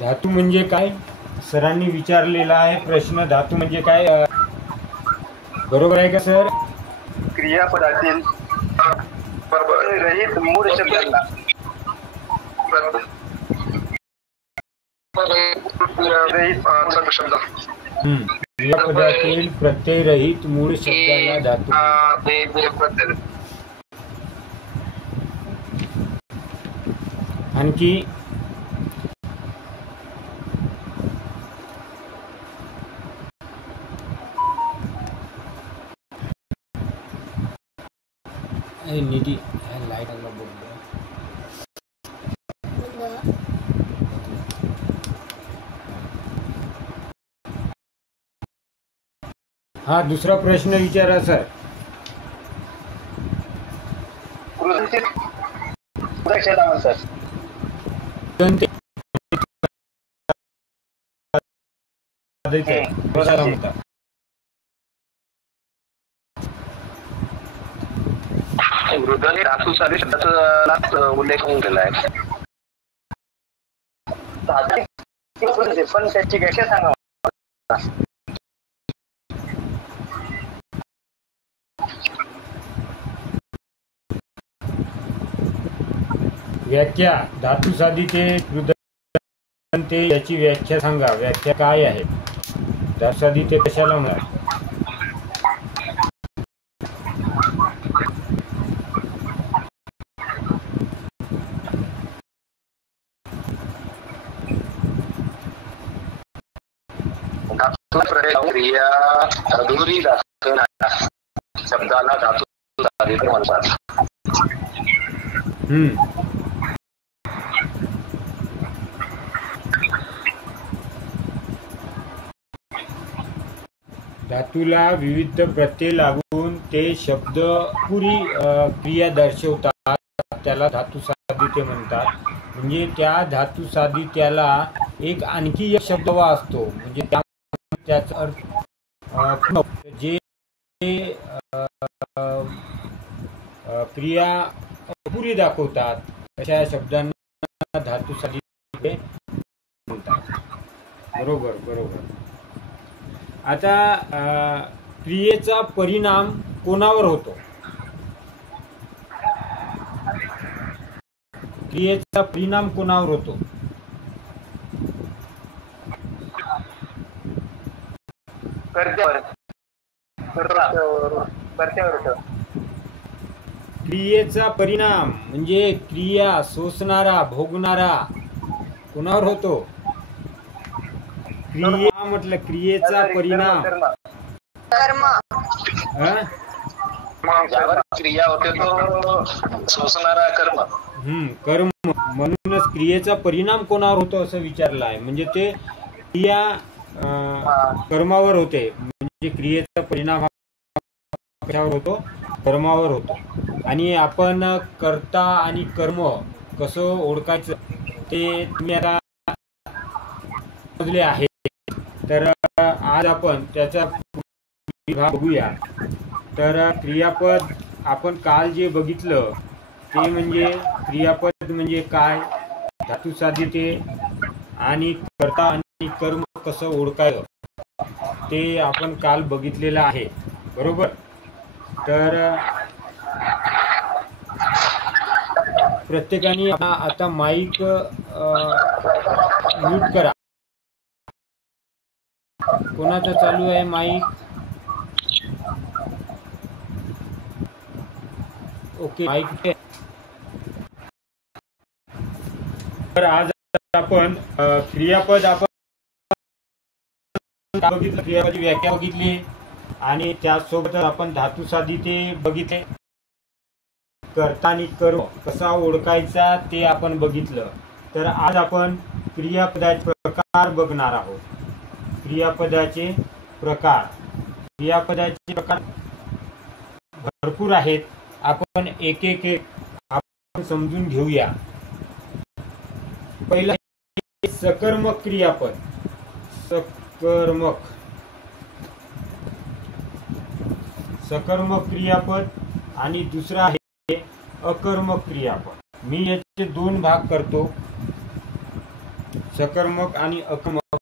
धातू म्हणजे काय सरांनी विचारलेला आहे प्रश्न. धातू म्हणजे काय? बरोबर आहे का सर? क्रियापदातील रहित मूळ शब्दांना क्रियापदातील प्रत्ययरहित मूळ शब्दाला धातू. आणखी निधी लाईट आला बोललो. हा दुसरा प्रश्न विचारा सर. वृद्धने धातू साधी शब्दाचा उल्लेख होऊन गेला आहे. पण त्याची व्याख्या सांगा. व्याख्या धातू साधिते कृदंते याची व्याख्या सांगा. व्याख्या काय आहे? धातू साधिते कशाला म्हणतात? क्रिया अधुरी दाखवणाऱ्या शब्दाला धातू साधिते म्हणतात. धातूला विविध प्रत्यय लागून ते शब्द पुरी क्रिया दर्शवतात, त्याला धातू साधिते म्हणतात. म्हणजे त्या धातू साधित्याला एक आणखी एक शब्द असतो, म्हणजे त्याचा अर्थ जे क्रिया अपुरी दाखवतात अशा शब्दांना धातू साधिते म्हणतात. बरोबर बरोबर. आता क्रियेचा परिणाम कोणावर होतो? क्रियेचा परिणाम कोणावर होतो? क्रियेचा परिणाम म्हणजे क्रिया सोसणारा भोगणारा कोणावर होतो? क्रिया म्हटलं क्रियेचा परिणाम कर्म. ज्यावर क्रिया होते तो सोसणारा कर्म. कर्म. म्हणूनच क्रियेचा परिणाम कोणावर होतो असं विचारलं आहे. म्हणजे ते क्रिया कर्मावर होते. म्हणजे क्रियेचा परिणाम कशावर होतो? कर्मावर होतो. आणि आपण कर्ता आणि कर्म कसं ओळखायचं ते तुम्ही आता समजले आहे. तर आज आपण त्याचा विभाग बघूया. तर क्रियापद आपण काल जे बघितलं ते म्हणजे क्रियापद म्हणजे काय, धातू साधिते आणि कर्ता आणि कर्म कसं ओळखायचं ते आपण काल बघितलेलं आहे. बरोबर. तर प्रत्येकाने आता माईक म्यूट करा. कोणाचा चालू आहे माईक? Okay mic. तर आज आपण क्रियापद आपण बघितलं, क्रियापदाची व्याख्या बघितली आणि त्यासोबत आपण धातू साधिते बघितले. कर्ता आणि कर्म कसा ओळखायचा ते आपण बघितलं. तर आज आपण क्रियापदाचे प्रकार बघणार आहोत. क्रियापदाचे प्रकार. क्रियापदाचे प्रकार भरपूर आहेत. आपण एक आपण समजून घेऊया. पहिला सकर्मक क्रियापद. सकर्मक क्रियापद आणि दुसरा आहे अकर्मक क्रियापद. मी याचे दोन भाग करतो. सकर्मक आणि अकर्मक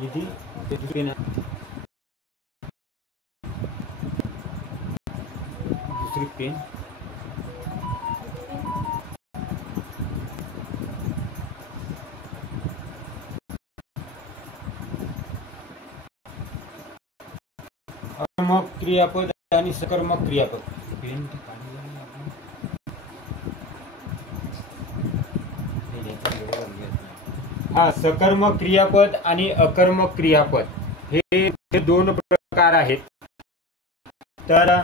निधी दुसरी पेन अकर्मक क्रियापद आणि सकर्मक क्रियापद. हा, सकर्मक क्रियापद आणि अकर्मक क्रियापद हे दोन प्रकार आहेत. तर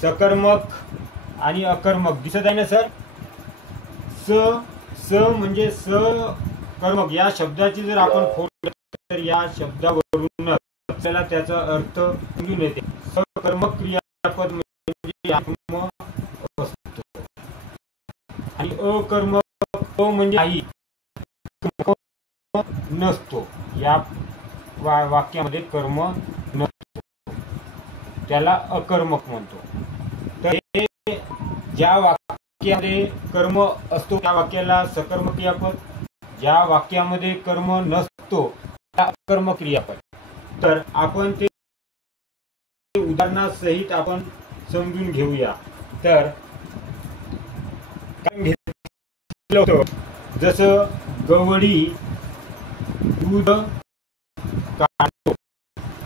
सकर्मक आणि अकर्मक दिसत आहे ना सर. स म्हणजे सकर्मक या शब्दाची जर आपण खोड तर या शब्दावरून आपल्याला त्याचा अर्थ समजून येते. सकर्मक क्रियापद म्हणजे आत्म असतो आणि अकर्मक म्हणजे आई नसतो. या वाक्यामध्ये कर्म नसतो त्याला अकर्मक म्हणतो. तर ज्या वाक्यामध्ये कर्म असतो त्या वाक्याला सकर्मक क्रियापद, ज्या वाक्यामध्ये कर्म नसतो त्या अकर्मक क्रियापद. तर आपण ते उदाहरणासहित आपण समजून घेऊया. तर काय घेतलं होतं, जसं गवळी दूध काढतो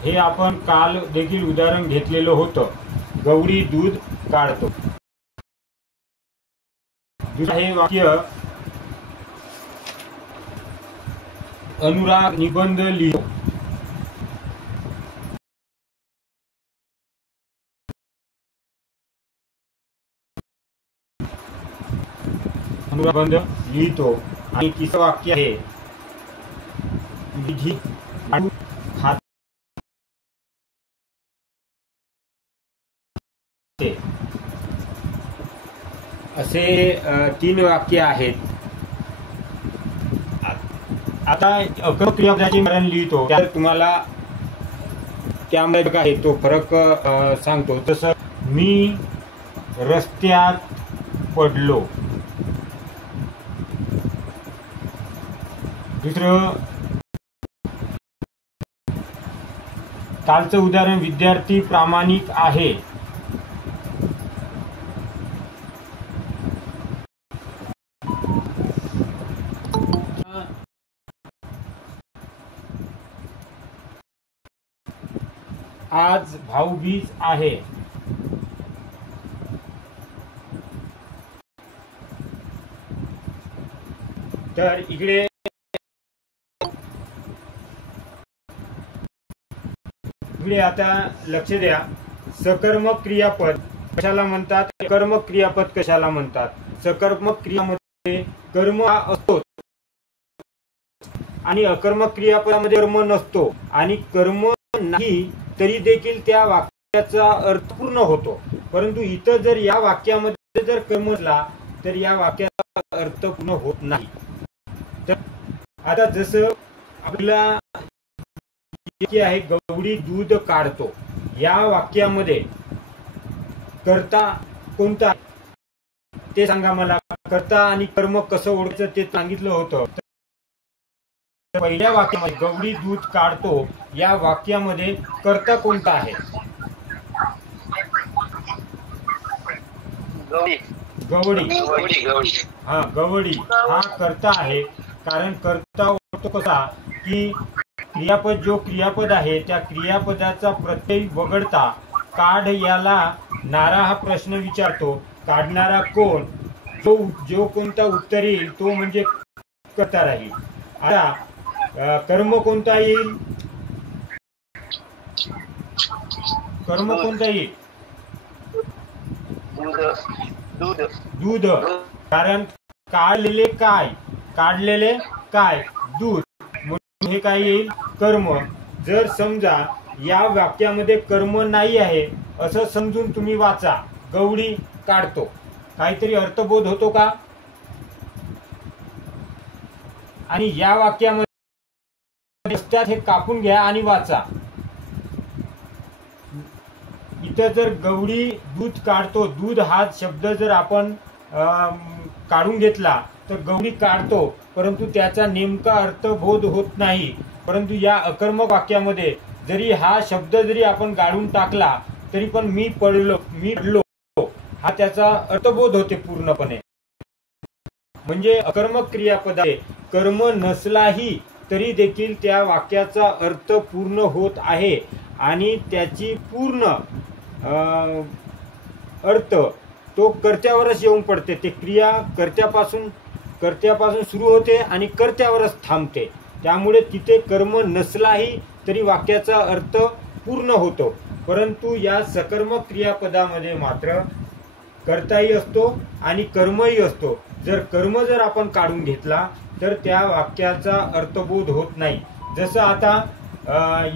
हे आपण काल देखील उदाहरण घेतलेलं होतं. गवळी दूध काढतो. हे वाक्य अनुराग निबंध लिहितो. अनुराग लिहितो आणि तिसरं वाक्य आहे निधी खाते. असे 3 वाक्य आहेत. आता अकर्मक क्रियापदाचे उदाहरण लिहितो त्यात तुम्हाला त्यामध्ये काय तो फरक सांगतो. तसं मी रस्त्यात पडलो. दुसरं कालचं उदाहरण विद्यार्थी प्रामाणिक आहे. आज भाऊबीज आहे. तर इकडे आता लक्ष द्या. सकर्मक क्रियापद कशाला म्हणतात, अकर्मक क्रियापद कशाला म्हणतात. सकर्मक क्रियामध्ये कर्म असतो आणि अकर्मक क्रियापदामध्ये कर्म नसतो आणि कर्म नाही तरी देखील त्या वाक्याचा अर्थ पूर्ण होतो. परंतु इथं जर या वाक्यामध्ये जर कर्म असला तर या वाक्याचा अर्थ पूर्ण होत नाही. तर आता जसं आपल्याला आहे गवळी दूध काढतो या वाक्यामध्ये कर्ता कोणता ते सांगा मला. कर्ता आणि कर्म कसं ओळखायचं ते सांगितलं होतं. पहिल्या वाक्यामध्ये गवळी दूध काढतो या वाक्यामध्ये कर्ता कोणता आहे. गवळी. हा, गवळी हा कर्ता आहे. कारण कर्ता ओळखतो कसा की क्रियापद जो क्रियापद आहे त्या क्रियापदाचा प्रत्यय वगळता काढ याला नारा हा प्रश्न विचारतो. काढणारा कोण, जो कोणता उत्तर येईल तो म्हणजे कर्ता राहील. आता कर्म कोणता येईल, कर्म कोणता येईल, दूध. कारण काढलेले काय दूध, हे काय येईल कर्म. जर समजा या वाक्यामध्ये कर्म नाही आहे असं समजून तुम्ही वाचा गवळी काढतो, काहीतरी अर्थबोध होतो का. आणि या वाक्यामध्ये हे कापून घ्या आणि वाचा. इथं जर गवळी दूध काढतो, दूध हा शब्द जर आपण काढून घेतला तर गवळी काढतो, परंतु त्याचा नेमका अर्थबोध होत नाही. परंतु या अकर्मक वाक्यामध्ये जरी हा शब्द जरी आपण गाळून टाकला तरी पण मी पडलो हा त्याचा अर्थबोध होते पूर्णपणे. म्हणजे अकर्मक क्रियापद आहे, कर्म नसलाही तरी देखील त्या वाक्याचा अर्थ पूर्ण होत आहे आणि त्याची पूर्ण अर्थ तो कर्त्यावरच येऊन पडते. ते क्रिया कर्त्यापासून सुरू होते आणि कर्त्यावरच थांबते. त्यामुळे तिथे कर्म नसलाही तरी वाक्याचा अर्थ पूर्ण होतो. परंतु या सकर्मक क्रियापदामध्ये मात्र कर्ताही असतो आणि कर्मही असतो. जर आपण काढून घेतला तर त्या वाक्याचा अर्थबोध होत नाही. जसं आता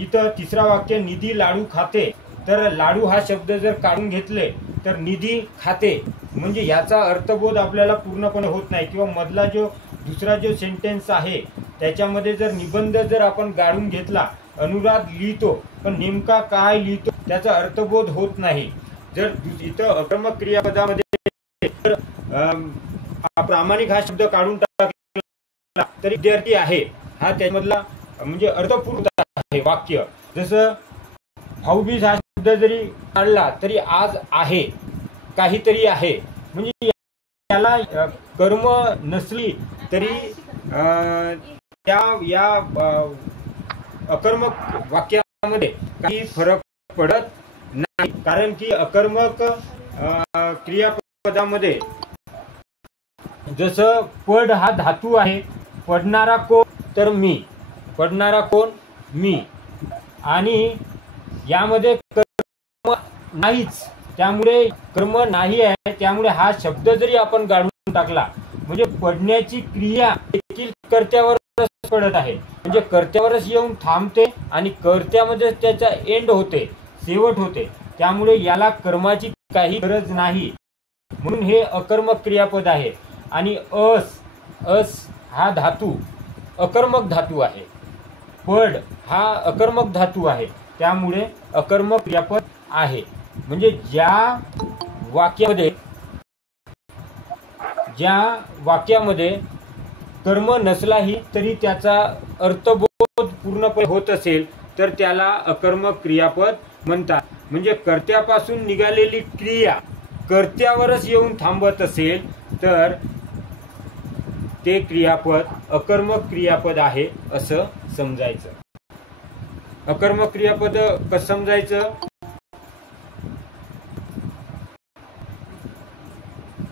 इथं तिसरा वाक्य निधी लाडू खाते, तर लाडू हा शब्द जर काढून घेतले तर निधी खाते म्हणजे याचा अर्थबोध आपल्याला पूर्णपणे होत नाही. किंवा मधला दुसरा जो सेंटेन्स आहे त्याच्यामध्ये जर निबंध जर आपण गाळून घेतला, अनुराग लिहितो पण नेमका काय लिहितो त्याचा अर्थबोध होत नाही. जर इथं अकर्मक क्रियापदामध्ये प्रामाणिक हा शब्द काढून टाकला तरी विद्यार्थी आहे हा त्यामधला म्हणजे अर्थपूर्ण आहे वाक्य. जसं भाऊबीज हा शब्द जरी काढला तरी आज आहे, काहीतरी आहे, म्हणजे त्याला कर्म नसली तरी या अकर्मक वाक्यामध्ये काही फरक पडत नाही. कारण की अकर्मक क्रियापदामध्ये जसं पड हा धातू आहे, पडणारा कोण तर मी, पडणारा कोण मी, आणि यामध्ये कर्म नाहीच, त्यामुळे कर्म नाही आहे. त्यामुळे हा शब्द जरी आपण गाळून टाकला म्हणजे पडण्याची क्रिया देखील कर्त्यावरच पडत आहे, म्हणजे कर्त्यावरच येऊन थांबते आणि कर्त्यामध्ये त्याचा एंड होते, शेवट होते. त्यामुळे याला कर्माची काही गरज नाही, म्हणून हे अकर्मक क्रियापद आहे. आणि अस हा धातू अकर्मक धातू आहे, पड हा अकर्मक धातू आहे, त्यामुळे अकर्मक क्रियापद आहे. म्हणजे ज्या वाक्यामध्ये कर्म नसलाही तरी त्याचा अर्थबोध पूर्णपणे होत असेल तर त्याला अकर्मक क्रियापद म्हणतात. म्हणजे कर्त्यापासून निघालेली क्रिया कर्त्यावरच येऊन थांबत असेल तर ते क्रियापद अकर्मक क्रियापद आहे असं समजायचं. अकर्मक क्रियापद कसं समजायचं?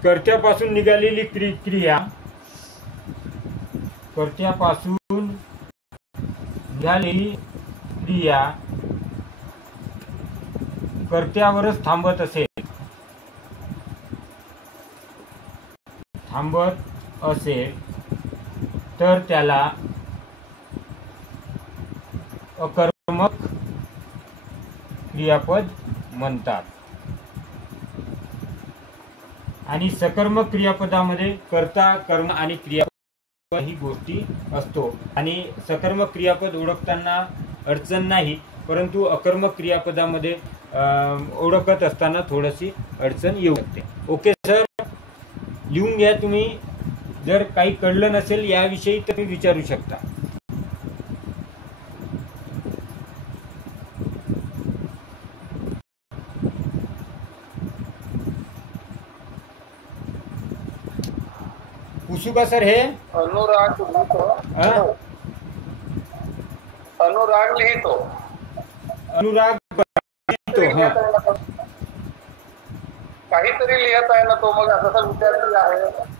कर्त्यापासून निघालेली क्रिया कर्त्यावरच थांबत असेल तर त्याला अकर्मक क्रियापद म्हणतात. आणि सकर्मक क्रियापदामध्ये कर्ता, कर्म आणि क्रियापद ही गोष्टी असतो. आणि सकर्मक क्रियापद ओळखताना अडचण नाही, परंतु अकर्मक क्रियापदामध्ये ओळखत असताना थोडीशी अडचण येऊ शकते. ओके सर, लिहून घ्या तुम्ही. जर काही कळलं नसेल याविषयी तर तुम्ही विचारू शकता. पुसू का सर हे? अनुराग लिहितो. काहीतरी लिहित आहे ना तो. मग असा विद्यार्थी आहे,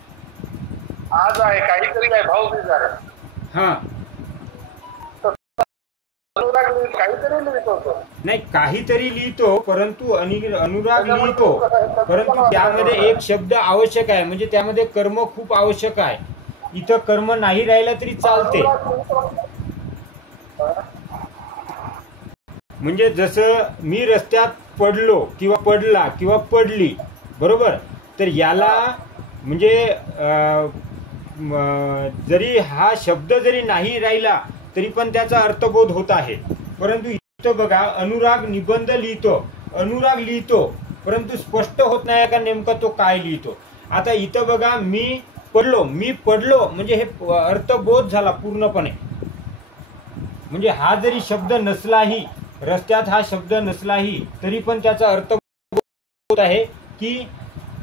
आज आहे, काहीतरी आहे, भाऊबीज आहे. हा, काहीतरी लिहितो तो. नाही, काहीतरी लिहितो, परंतु अनुराग लिहितो, परंतु त्यामध्ये एक शब्द आवश्यक आहे, म्हणजे त्यामध्ये कर्म खूप आवश्यक आहे. इथं कर्म नाही राहिला तरी चालते. म्हणजे जसं मी रस्त्यात पडलो किंवा पडला किंवा पडली, बरोबर, तर याला म्हणजे जरी हा शब्द जरी नाही राहिला तरी पण त्याचा अर्थबोध होत आहे. परंतु इथं बघा, अनुराग निबंध लिहितो, अनुराग लिहितो, परंतु स्पष्ट होत नाही का नेमका तो काय लिहितो. आता इथं बघा, मी पडलो म्हणजे हे अर्थबोध झाला पूर्णपणे. म्हणजे हा जरी शब्द नसलाही, रस्त्यात हा शब्द नसलाही, तरी पण त्याचा अर्थ होत आहे की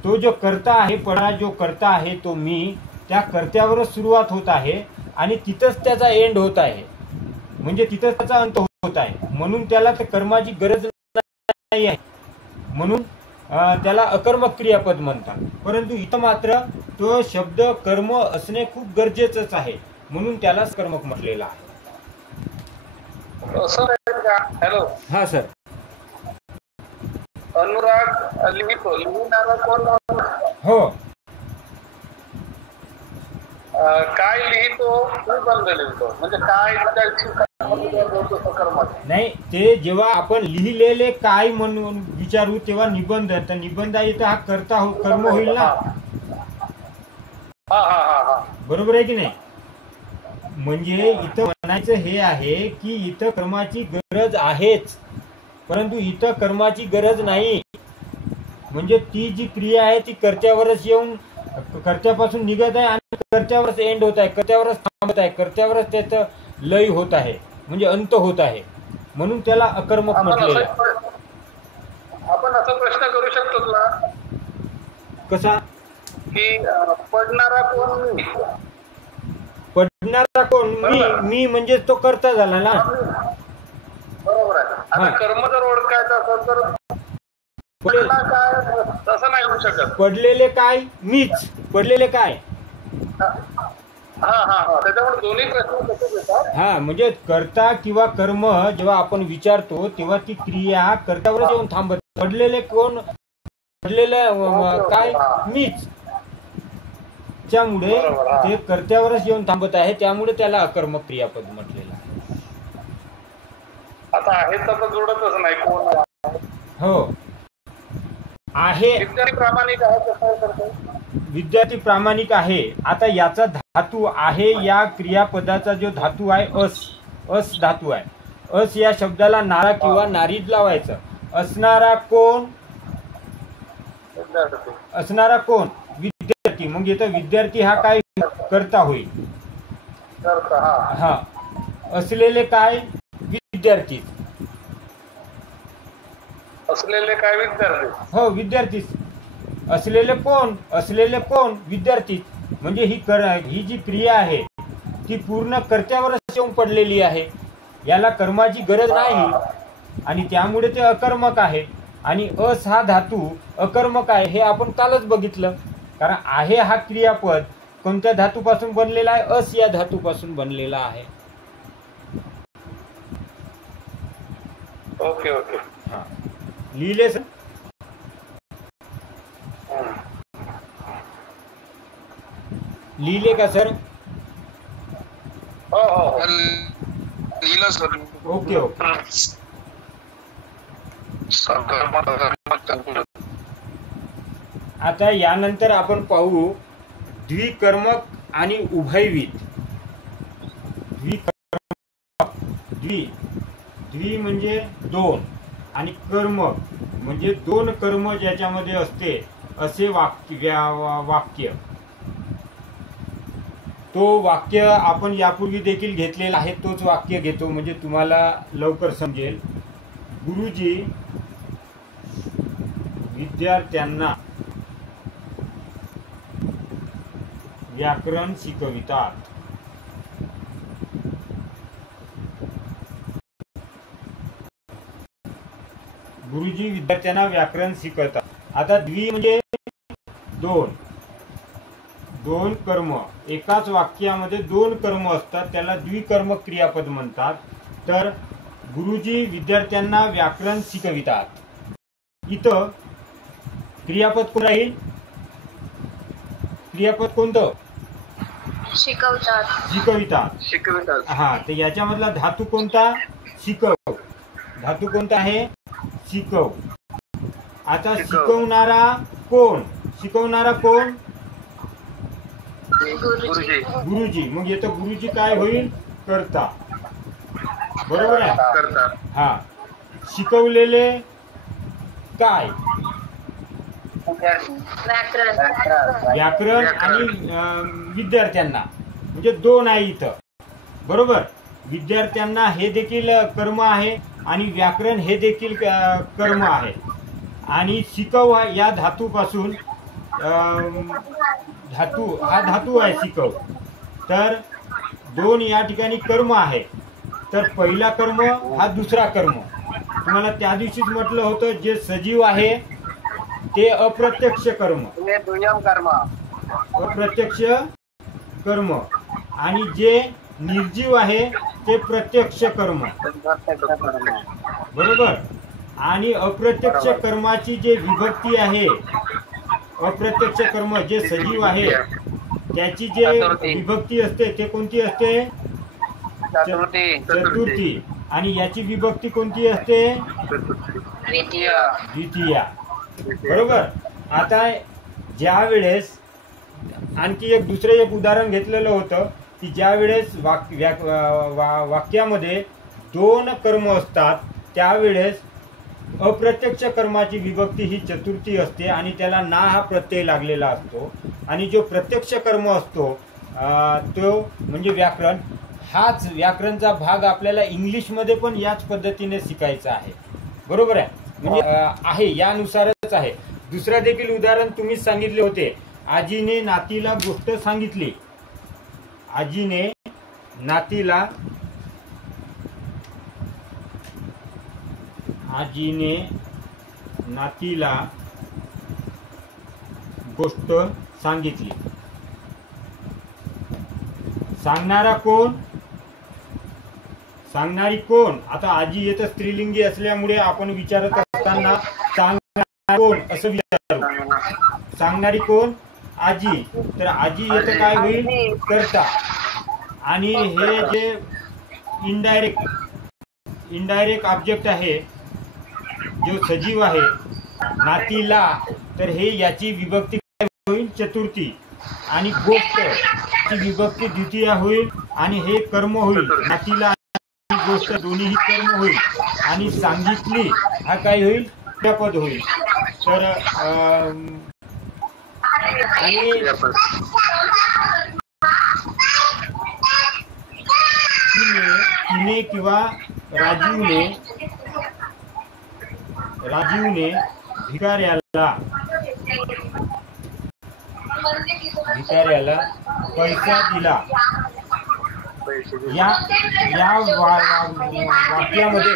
तो जो कर्ता आहे, पडणारा जो कर्ता आहे तो मी, त्या कर्त्यावरच सुरुवात होत आहे आणि तिथंच त्याचा एंड होत आहे. म्हणजे तिथंच त्याचा अंत होत आहे. म्हणून त्याला तर कर्माची गरज नाही आहे, म्हणून त्याला अकर्मक क्रियापद म्हणतात. परंतु इथं मात्र तो शब्द कर्म असणे खूप गरजेचंच आहे, म्हणून त्याला कर्मक म्हटलेला आहे. हॅलो. हा सर. अनुराग लिहितो, लिहिणारा कोण? हो. काय लिहितो? निबंध लिहितो. म्हणजे काय नाही, ते जेव्हा आपण लिहिलेले काय म्हणून विचारू तेव्हा निबंध, तर निबंध इथं हा कर्ता कर्म होईल ना. बरोबर आहे की नाही. म्हणजे इथं म्हणायचं हे आहे की इथं कर्माची गरज आहेच, परंतु इथं कर्माची गरज नाही. म्हणजे ती जी क्रिया आहे ती कर्त्यावरच येऊन कर्त्यापासून निघत आहे आणि कर्त्यावरच एंड होत आहे, कर्त्यावरच थांबत आहे, कर्त्यावरच त्याचं लय होत आहे, म्हणजे अंत होत आहे. म्हणून त्याला अकर्मक म्हटलेलं आहे. आपण असा प्रश्न करू शकतो ना, कसा की पडणारा कोण? पडणारा कोण? मी म्हणजे तो कर्ता झाला ना. बरोबर आहे. आता कर्म जर ओळखायचं असेल तर काय, तसं नाही होऊ शकत. पडलेले काय? मीच. पडलेले काय? त्याच्यामुळे दोन्ही प्रश्न तसेच येतात. म्हणजे कर्ता किंवा कर्म जेव्हा आपण विचारतो तेव्हा ती क्रिया कर्त्यावरच येऊन थांबत. पडलेले कोण? पडलेलं काय? मीच. त्यामुळे ते कर्त्यावरच येऊन थांबत आहे, त्यामुळे त्याला अकर्मक क्रियापद म्हटलेलं आहे. आता आहे तर जोडतच नाही कोण. हो आहे. विद्यार्थी प्रामाणिक आहे. विद्यार्थी प्रामाणिक आहे. आता याचा धातू आहे, या क्रियापदाचा जो धातू आहे अस धातू आहे. अस या शब्दाला नारा किंवा नारीद लावायचं. असणारा कोण? असणारा कोण? विद्यार्थी. मग इथं विद्यार्थी हा काय कर्ता होईल. हा. असलेले काय? विद्यार्थी. असलेले काय? विद्यार्थी. हो, विद्यार्थी. असलेले कोण? असलेले कोण? विद्यार्थी. म्हणजे ही जी क्रिया आहे ती पूर्ण कर्त्यावरच येऊन पडलेली आहे, याला कर्माची गरज नाही आणि त्यामुळे ते अकर्मक आहे. आणि अस हा धातू अकर्मक आहे हे आपण कालच बघितलं. कारण आहे हा क्रियापद कोणत्या धातूपासून बनलेला आहे? अस या धातूपासून बनलेला आहे. Okay okay. लिहिले सर? लिहिले का सर? हो हो लिहिलं सर. Okay okay. आता यानंतर आपण पाहू द्विकर्मक आणि उभयविध. द्वि म्हणजे दोन आणि कर्मक म्हणजे दोन कर्म ज्याच्यामध्ये असते असे वाक्य. तो वाक्य आपण यापूर्वी देखील घेतलेला आहे, तोच वाक्य घेतो म्हणजे तुम्हाला लवकर समजेल. गुरुजी विद्यार्थ्यांना व्याकरण शिकवितात. गुरुजी विद्यार्थ्यांना व्याकरण शिकवतात. आता द्वि म्हणजे दोन. दोन कर्म एकाच वाक्यामध्ये दोन कर्म असतात, त्याला द्विकर्मक क्रियापद म्हणतात. तर गुरुजी विद्यार्थ्यांना व्याकरण शिकवितात. इथं क्रियापद कोण राहील? क्रियापद कोणतं? शिकवतात. शिकवितात. हा, तर याच्यामधला धातू कोणता? शिकव. धातू कोणता आहे? शिकव. आता शिकवणारा कोण? शिकवणारा कोण? गुरुजी. मग येतं गुरुजी काय होईल? कर्ता. बरोबर आहे. करता. हा. शिकवलेले काय? व्याकरण आणि विद्यार्थ्यांना, म्हणजे दोन आहे इथं. बरोबर, विद्यार्थ्यांना हे देखील कर्म आहे आणि व्याकरण हे देखील कर्म आहे. आणि शिकव या धातूपासून धातू आहे शिकव, तर दोन या ठिकाणी कर्म आहे. तर पहिला कर्म हा दुसरा कर्म. तुम्हाला त्या दिवशीच म्हटलं होतं, जे सजीव आहे ते अप्रत्यक्ष कर्म, अप्रत्यक्ष कर्म, आणि जे निर्जीव आहे ते प्रत्यक्ष कर्म. बरोबर. आणि अप्रत्यक्ष कर्माची जे विभक्ती आहे, अप्रत्यक्ष कर्म जे सजीव आहे त्याची जे विभक्ती असते ते कोणती असते? चतुर्थी. आणि याची विभक्ती कोणती असते? द्वितीया. बरोबर. आता ज्या वेळेस आणखी एक दुसरं एक उदाहरण घेतलेलं होतं की ज्या वेळेस वाक्यामध्ये दोन कर्म असतात त्यावेळेस अप्रत्यक्ष कर्माची विभक्ती ही चतुर्थी असते आणि त्याला ना हा प्रत्यय लागलेला असतो. आणि जो प्रत्यक्ष कर्म असतो तो म्हणजे व्याकरण, हाच व्याकरणचा भाग आपल्याला इंग्लिशमध्ये पण याच पद्धतीने शिकायचा आहे. बरोबर आहे, म्हणजे आहे यानुसारच आहे. दुसरा देखील उदाहरण तुम्हीच सांगितले होते. आजीने नातीला गोष्ट सांगितली. आजीने नातीला गोष्ट सांगितली. सांगणारा कोण? सांगणारी कोण? आता आजी येतं स्त्रीलिंगी असल्यामुळे आपण विचारत असताना सांगणारा कोण असं विचारू. सांगणारी कोण? आजी. तर आजी येतं काय होईल? कर्ता. आणि हे जे इनडायरेक्ट ऑब्जेक्ट आहे जो सजीव आहे नातीला, तर हे याची विभक्ती काय होईल? चतुर्थी. आणि गोष्ट ची विभक्ती द्वितीया होईल आणि हे कर्म होईल. नातीला आणि गोष्ट दोन्हीही कर्म होईल. आणि सांगितली हा काय होईल? क्रियापद होईल. तर आणि तिने किंवा राजीवने भिकाऱ्याला पैसा दिला. या वाक्यामध्ये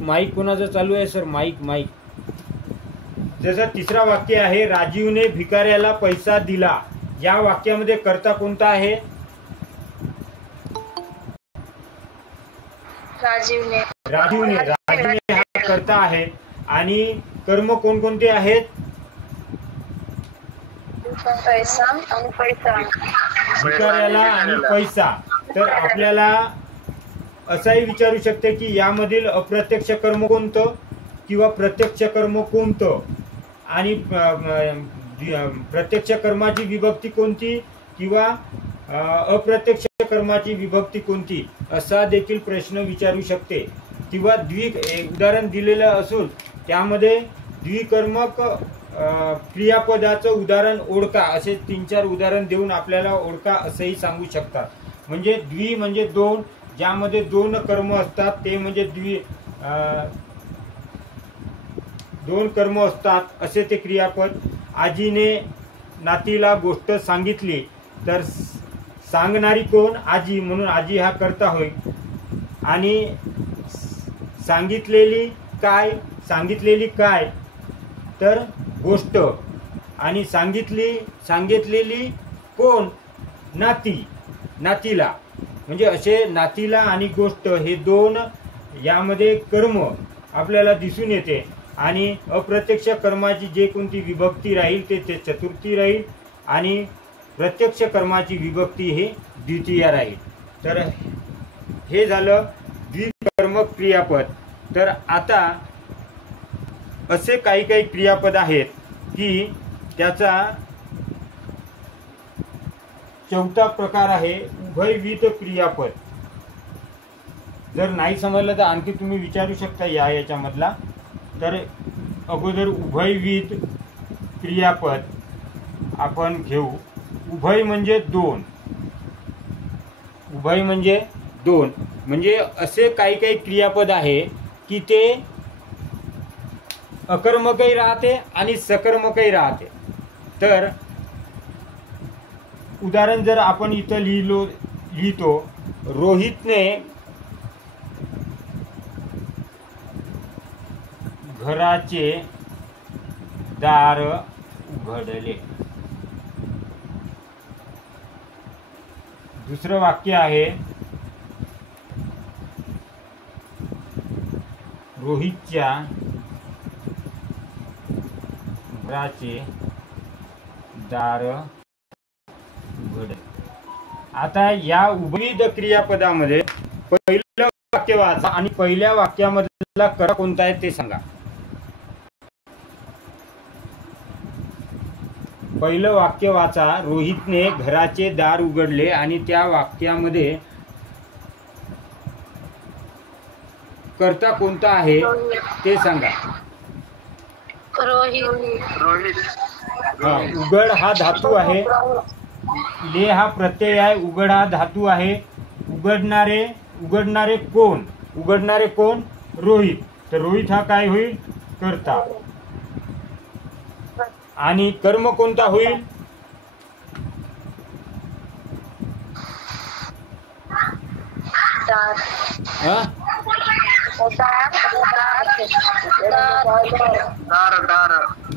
माईक कोणाचं चालू आहे सर? माईक. जसं तिसरा वाक्य आहे, राजीवने भिकाऱ्याला पैसा दिला. या वाक्यामध्ये कर्ता कोणता आहे? राजीवने हा कर्ता आहे. आणि कर्म कोणकोणते आहेत? पैसा आणि पैसा. भिकाऱ्याला आणि पैसा. तर आपल्याला असंही विचारू शकते की यामधील अप्रत्यक्ष कर्म कोणतं किंवा प्रत्यक्ष कर्म कोणतं, आणि प्रत्यक्ष कर्माची विभक्ती कोणती किंवा अप्रत्यक्ष कर्माची विभक्ती कोणती, असा देखील प्रश्न विचारू शकते. किंवा उदाहरण दिलेलं असून त्यामध्ये द्विकर्मक क्रियापदाचं उदाहरण ओळखा, असे 3-4 उदाहरण देऊन आपल्याला ओळखा असंही सांगू शकतात. म्हणजे द्वि म्हणजे दोन, ज्यामध्ये दोन कर्म असतात ते म्हणजे दोन कर्म असतात असे ते क्रियापद. आजीने नातीला गोष्ट सांगितली, तर सांगणारी कोण? आजी. म्हणून आजी हा कर्ता होईल. आणि सांगितलेली काय? तर गोष्ट. आणि सांगितलेली कोण? नातीला. म्हणजे असे नातीला आणि गोष्ट हे दोन यामध्ये कर्म आपल्याला दिसून येते. आणि अप्रत्यक्ष कर्माची जे कोणती विभक्ती राहील ते चतुर्थी राहील आणि प्रत्यक्ष कर्माची विभक्ती हे द्वितीया राहील. तर हे झालं द्विकर्मक क्रियापद. तर आता असे काही क्रियापद आहेत की त्याचा चौथा प्रकार आहे उभयविध क्रियापद. जर नाही समजलं तर आणखी तुम्ही विचारू शकता याच्यामधला. तर अगोदर उभयविध क्रियापद आपण घेऊ. उभय म्हणजे दोन. उभय म्हणजे दोन म्हणजे असे काही काही क्रियापद आहे की ते अकर्मकही राहते आणि सकर्मकही राहते. तर उदाहरण जर आपण इथं लिहितो, रोहितने घराचे दार उघडले. दुसरं वाक्य आहे, रोहितच्या घराचे दार उघडले. आता या उभयविध क्रियापदामध्ये पहिलं वाक्य वाचा आणि पहिल्या वाक्यामधला कर्ता कोणता आहे ते सांगा. पहिलं वाक्य वाचा, रोहितने घराचे दार उघडले आणि त्या वाक्यामध्ये कर्ता कोणता आहे ते सांगा. रोहित. हा, उघड हा धातू आहे, ले हा प्रत्यय आहे, उघड हा धातू आहे. उघडणारे कोण? उघडणारे कोण? रोहित. तर रोहित हा काय होईल? कर्ता. आणि कर्म कोणता होईल? हा?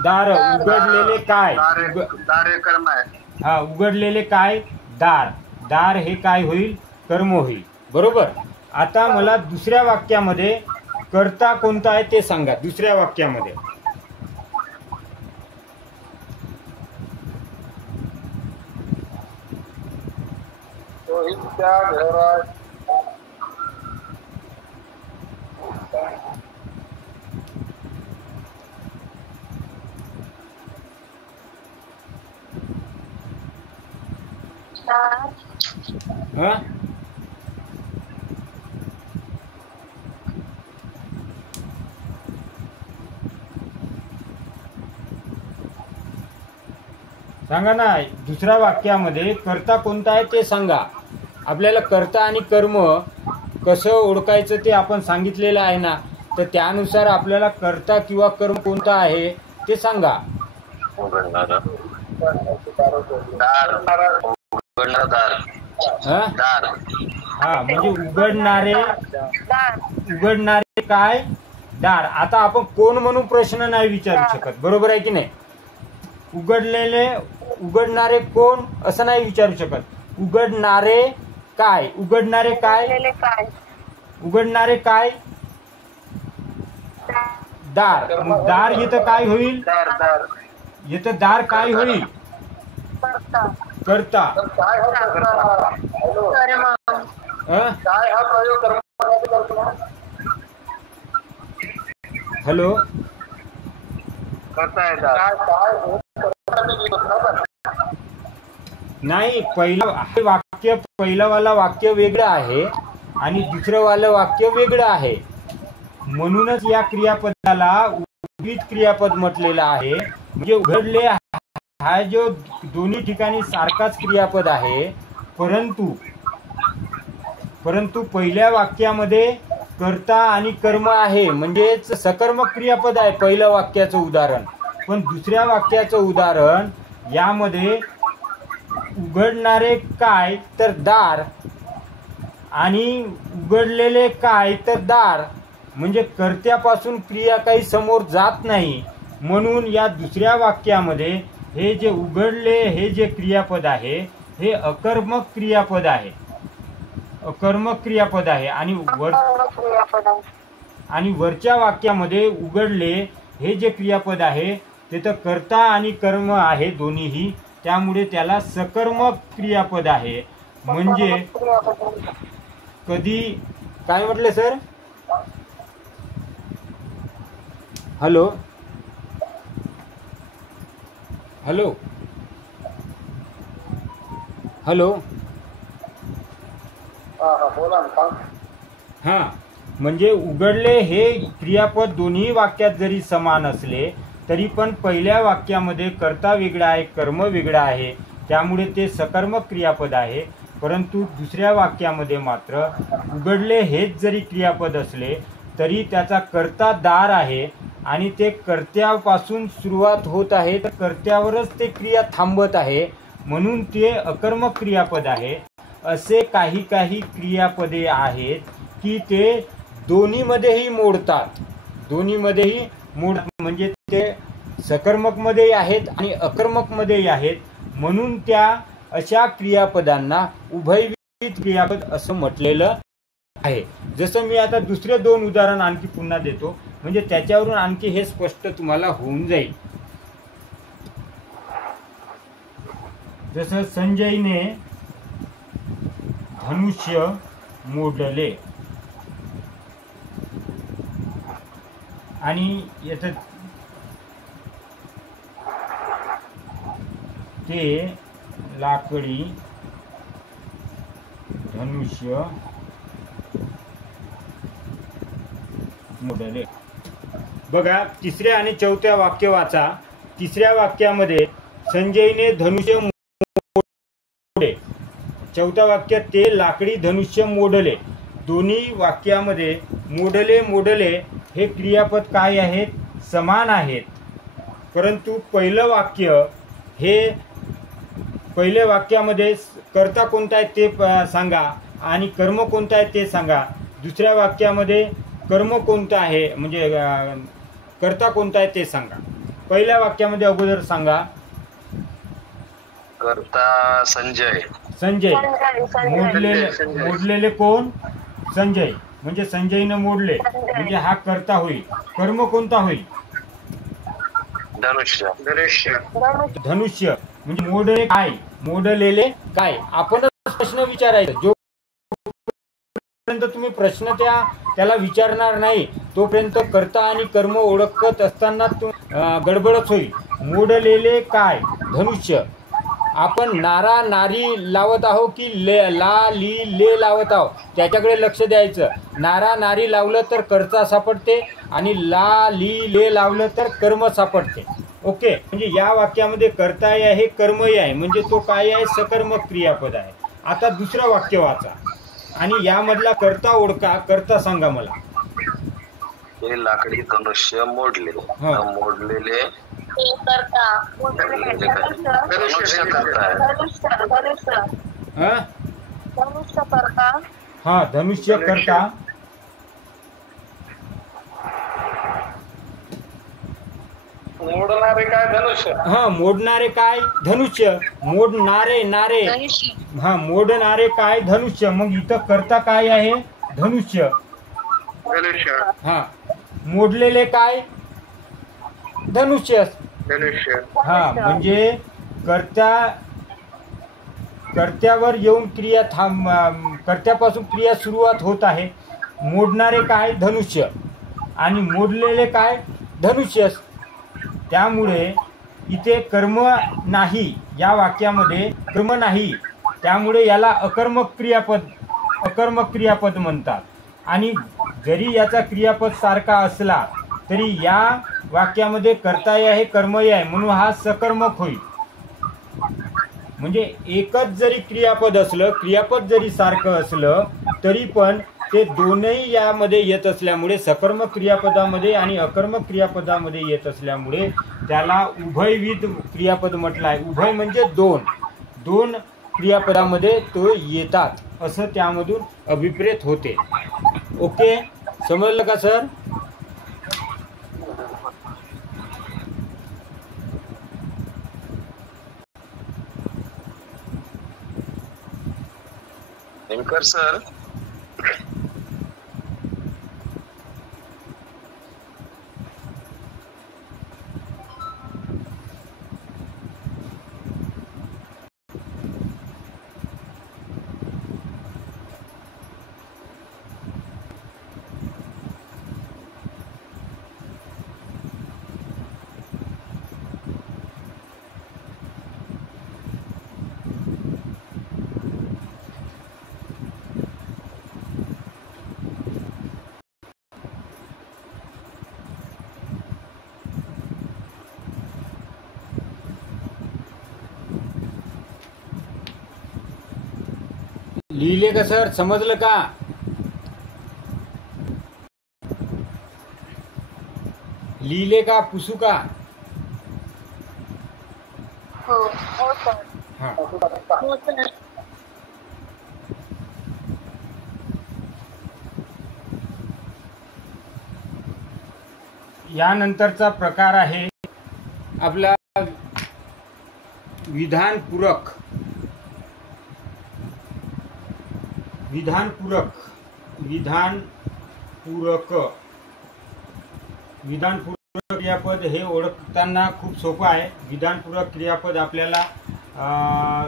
दार. उघडलेले काय? दारे कर्म आहे. हा, उघडलेले काय? दार. दार हे काय होईल? कर्म होईल. बरोबर. आता मला दुसऱ्या वाक्यामध्ये कर्ता कोणता आहे ते सांगा. दुसऱ्या वाक्यामध्ये रोहितच्या घरात हा? सांगा ना. दुसऱ्या वाक्यामध्ये कर्ता कोणता आहे ते सांगा. आपल्याला कर्ता आणि कर्म कसं ओळखायचं ते आपण सांगितलेलं आहे ना. तर त्यानुसार आपल्याला कर्ता किंवा कर्म कोणता आहे ते सांगा. हा, म्हणजे उघडणारे काय? दार. आता आपण कोण म्हणून प्रश्न नाही विचारू शकत. बरोबर आहे की नाही? उघडणारे कोण असं नाही विचारू शकत. उघडणारे काय? उघडणारे काय? दार. दार इथं काय होईल? इथं दार काय होईल? कर्ता. काय हा प्रयोग कर्म? हॅलो. करता येतात. नाही, पहिलंवाला वाक्य वेगळं आहे आणि दुसरंवालं वाक्य वेगळं आहे. म्हणूनच या क्रियापदाला उभयविध क्रियापद म्हटलेलं आहे. म्हणजे उघडले हा जो दोन्ही ठिकाणी सारखाच क्रियापद आहे, परंतु पहिल्या वाक्यामध्ये कर्ता आणि कर्म आहे, म्हणजेच सकर्मक क्रियापद आहे पहिल्या वाक्याचं उदाहरण. पण दुसऱ्या वाक्याचं उदाहरण यामध्ये उघडणारे काय तर दार आणि उघडलेले काय तर दार, म्हणजे कर्त्यापासून क्रिया काही समोर जात नाही. म्हणून या दुसऱ्या वाक्यामध्ये हे जे उघडले हे जे क्रियापद आहे हे अकर्मक क्रियापद आहे. आणि वरच्या वाक्यामध्ये उघडले हे जे क्रियापद आहे ते तर कर्ता आणि कर्म आहे दोन्हीही, त्यामुळे त्याला सकर्मक क्रियापद आहे. म्हणजे कधी काय म्हटले सर? हॅलो. बोला ना. हा, म्हणजे उघडले हे क्रियापद दोन्ही वाक्यात जरी समान असले तरी पण पहिल्या वाक्यामध्ये कर्ता वेगळा आहे, कर्म वेगळा आहे, त्यामुळे ते सकर्मक क्रियापद आहे. परंतु दुसऱ्या वाक्यामध्ये मात्र उघडले हेच जरी क्रियापद असले तरी त्याचा कर्ता दार आहे आणि ते कर्त्यापासून सुरुवात होत आहे, तर कर्त्यावरच ते क्रिया थांबत आहे, म्हणून ते अकर्मक क्रियापद आहे. असे काही काही क्रियापदे आहेत की ते दोन्हीमध्येही मोडतात, दोन्हीमध्येही म्हणजे ते सकर्मकमध्येही आहेत आणि अकर्मकमध्येही आहेत, म्हणून त्या अशा क्रियापदांना उभयविध क्रियापद असं म्हटलेलं आहे. जसं मी आता दुसरे दोन उदाहरण आणखी पुन्हा देतो, म्हणजे त्याच्यावरून आणखी हे स्पष्ट तुम्हाला होऊन जाईल. जसं संजयने धनुष्य मोडले आणि याच ते लाकडी धनुष्य मोडले. बघा, तिसऱ्या आणि चौथ्या वाक्य वाचा. तिसऱ्या वाक्यामध्ये संजयने धनुष्य मोडले, चौथ्या वाक्यात ते लाकडी धनुष्य मोडले. दोन्ही वाक्यामध्ये मोडले हे क्रियापद काय आहेत? समान आहेत. परंतु पहिलं वाक्य हे पहिल्या वाक्यामध्ये कर्ता कोणता आहे ते सांगा आणि कर्म कोणता आहे ते सांगा. दुसऱ्या वाक्यामध्ये कर्म कोणतं आहे म्हणजे कर्ता कोणता आहे ते सांगा. पहिल्या वाक्यामध्ये अगोदर सांगा. कर्ता संजय. संजय मोडलेले कोण? संजय. म्हणजे संजयनं मोडले म्हणजे हा कर्ता होईल. कर्म कोणता होईल? धनुष्य. धनुष्य म्हणजे मोडले काय? मोडलेले काय? आपणच प्रश्न विचारायचा. जोपर्यंत तुम्ही प्रश्न त्याला विचारणार नाही तोपर्यंत कर्ता आणि कर्म ओळखत असताना गडबडच होईल. मोडलेले काय? धनुष्य. आपण नारा नारी लावत आहो की ला ली ले लावत आहो त्याच्याकडे लक्ष द्यायचं. नारा नारी लावलं तर कर्ता सापडते आणि ला ली ले लावलं तर कर्म सापडते. ओके, म्हणजे या वाक्यामध्ये कर्ताही आहे कर्मही आहे, म्हणजे तो काय आहे? सकर्मक क्रियापद आहे. आता दुसरं वाक्य वाचा आणि यामधला कर्ता ओळखा. कर्ता सांगा मला. हे लाकडी धनुष्य मोडले. मोडलेले कर्ता. धनुष्य कर्ता आहे. धनुष्य कर्ता. हा, धनुष्य कर्ता. मोडणारे काय? धनुष्य. हा, मोडणारे काय? धनुष्य. मोडणारे नारे. हा, मोडणारे काय? धनुष्य. मग इथं कर्ता काय आहे? धनुष्य. हा, मोडलेले काय? धनुष्य. हा, म्हणजे कर्त्यावर येऊन क्रिया कर्त्यापासून क्रिया सुरुवात होत आहे. मोडणारे काय? धनुष्य. आणि मोडलेले काय? धनुष्य. त्यामुळे इथे कर्म नाही, या वाक्यामध्ये कर्म नाही, त्यामुळे याला अकर्मक क्रियापद म्हणतात. आणि जरी याचा क्रियापद सारखा असला तरी या वाक्यामध्ये कर्ताही आहे कर्मही आहे, म्हणून हा सकर्मक होईल. म्हणजे एकच जरी क्रियापद असलं, क्रियापद जरी सारखं असलं तरी पण ते दोनही यामध्ये येत असल्यामुळे, सकर्मक क्रियापदामध्ये आणि अकर्मक क्रियापदामध्ये येत असल्यामुळे त्याला उभयविध क्रियापद म्हटलं आहे. उभय म्हणजे दोन क्रियापदामध्ये तो येतात असं त्यामधून अभिप्रेत होते. ओके, समजलं का सर? दिनकर सर, लिहिले का सर? समजलं का? लिहिले का? पुसू का? हो हो सर. हा. हो सर. यानंतरचा प्रकार आहे आपला विधानपूरक. विधानपूरक क्रियापद हे ओळखताना खूप सोपं आहे. विधानपूरक क्रियापद आपल्याला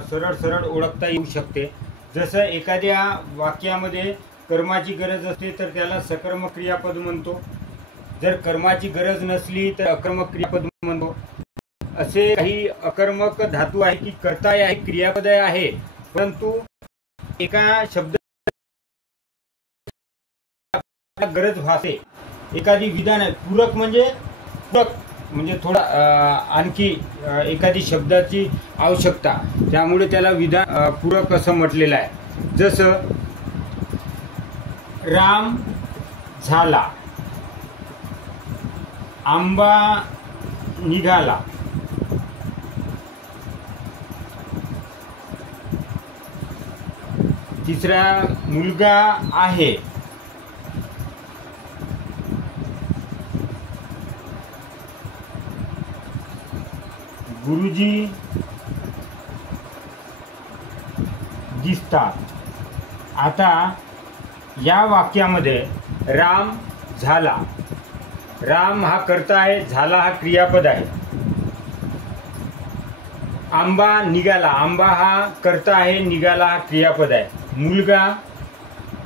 सरळ सरळ ओळखता येऊ शकते. जसं एखाद्या वाक्यामध्ये कर्माची गरज असते तर त्याला सकर्मक क्रियापद म्हणतो. जर कर्माची गरज नसली तर अकर्मक क्रियापद म्हणतो. असे काही अकर्मक धातू आहे की कर्ता आहे, क्रियापद आहे, परंतु एका शब्द गरज भासे. एखादी विधान आहे. पूरक म्हणजे थोडा आणखी एखादी शब्दाची आवश्यकता, त्यामुळे त्याला विधान पूरक असं म्हटलेलं आहे. जसं राम झाला, आंबा निघाला, तिसरा मुलगा आहे, गुरुजी दिसतात. आता या वाक्यामध्ये राम झाला, राम हा कर्ता आहे, झाला हा क्रियापद आहे. आंबा निघाला, आंबा हा कर्ता आहे, निघाला हा क्रियापद आहे. मुलगा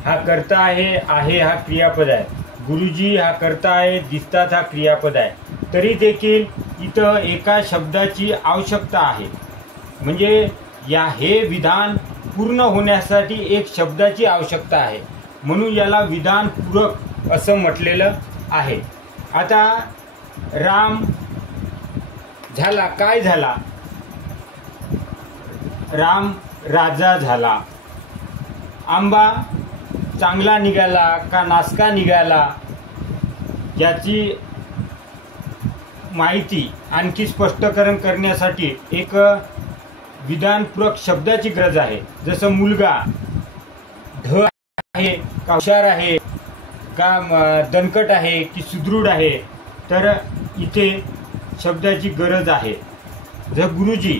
हा कर्ता आहे हा क्रियापद आहे. गुरुजी हा कर्ता आहे, दिसतात हा क्रियापद आहे. तरी देखील इथं एका शब्दाची आवश्यकता आहे. म्हणजे हे विधान पूर्ण होण्यासाठी एक शब्दाची आवश्यकता आहे, म्हणून याला विधानपूरक असं म्हटलेलं आहे. आता राम झाला, काय झाला? राम राजा झाला. आंबा चांगला निघाला का नासका निघाला याची माहिती आणखी स्पष्टीकरण करण्यासाठी एक विधानपूरक शब्दाची गरज आहे. जसं मुलगा ढ आहे का हुशार आहे का दणकट आहे की सुदृढ आहे, तर इथे शब्दाची गरज आहे. जर गुरुजी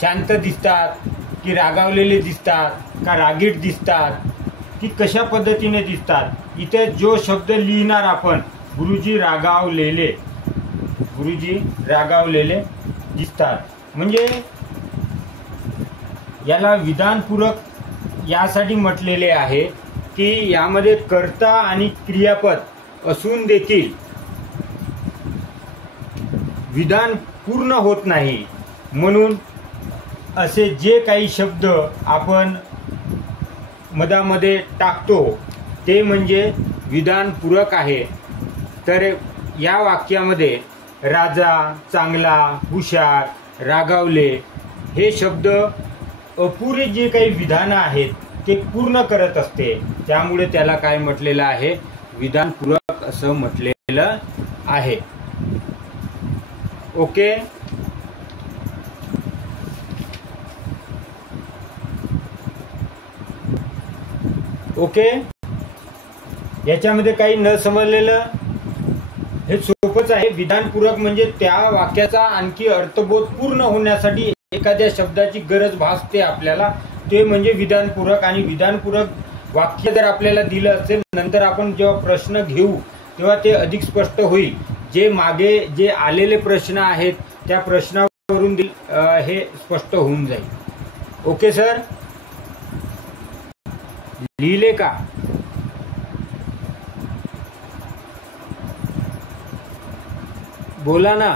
शांत दिसतात की रागावलेले दिसतात का रागीट दिसतात की कशा पद्धतीने दिसतात, इथे जो शब्द लिहिणार आपण गुरुजी रागावलेले दिसतात, म्हणजे याला विधानपूरक यासाठी म्हटलेले आहे की यामध्ये कर्ता आणि क्रियापद असून देखील विधान पूर्ण होत नाही. म्हणून असे जे काही शब्द आपण मधामध्ये टाकतो ते म्हणजे विधानपूरक आहे. तर या वाक्यामध्ये राजा, चांगला, हुशार, रागावले हे शब्द अपुरी जे काही विधानं आहेत ते पूर्ण करत असते, त्यामुळे त्याला काय म्हटलेलं आहे? विधानपूरक असं म्हटलेलं आहे. ओके. ओके, याच्यामध्ये काही न समजलेलं हे सोपंच आहे. विधानपूरक म्हणजे त्या वाक्याचा आणखी अर्थबोध पूर्ण होण्यासाठी एखाद्या शब्दाची गरज भासते आपल्याला, ते म्हणजे विधानपूरक. आणि विधानपूरक वाक्य जर आपल्याला दिलं असेल, नंतर आपण जेव्हा प्रश्न घेऊ तेव्हा ते अधिक स्पष्ट होईल. जे मागे जे आलेले प्रश्न आहेत त्या प्रश्नावरून हे स्पष्ट होऊन जाईल. ओके सर, लिहिले का? बोला ना.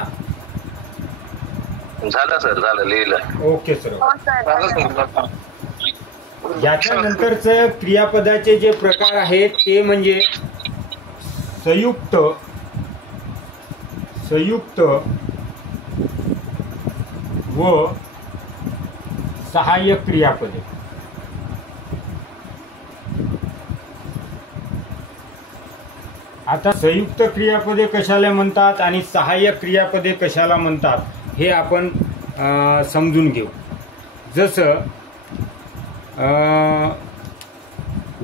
झालं सर, झालं, लिहिलं. Okay sir. हो सर. याच्यानंतरचं क्रियापदाचे जे प्रकार आहेत ते म्हणजे संयुक्त व सहाय्यक क्रियापदे. आता संयुक्त क्रियापदे कशाला म्हणतात आणि सहाय्यक क्रियापदे कशाला म्हणतात हे आपण समजून घेऊ. जसं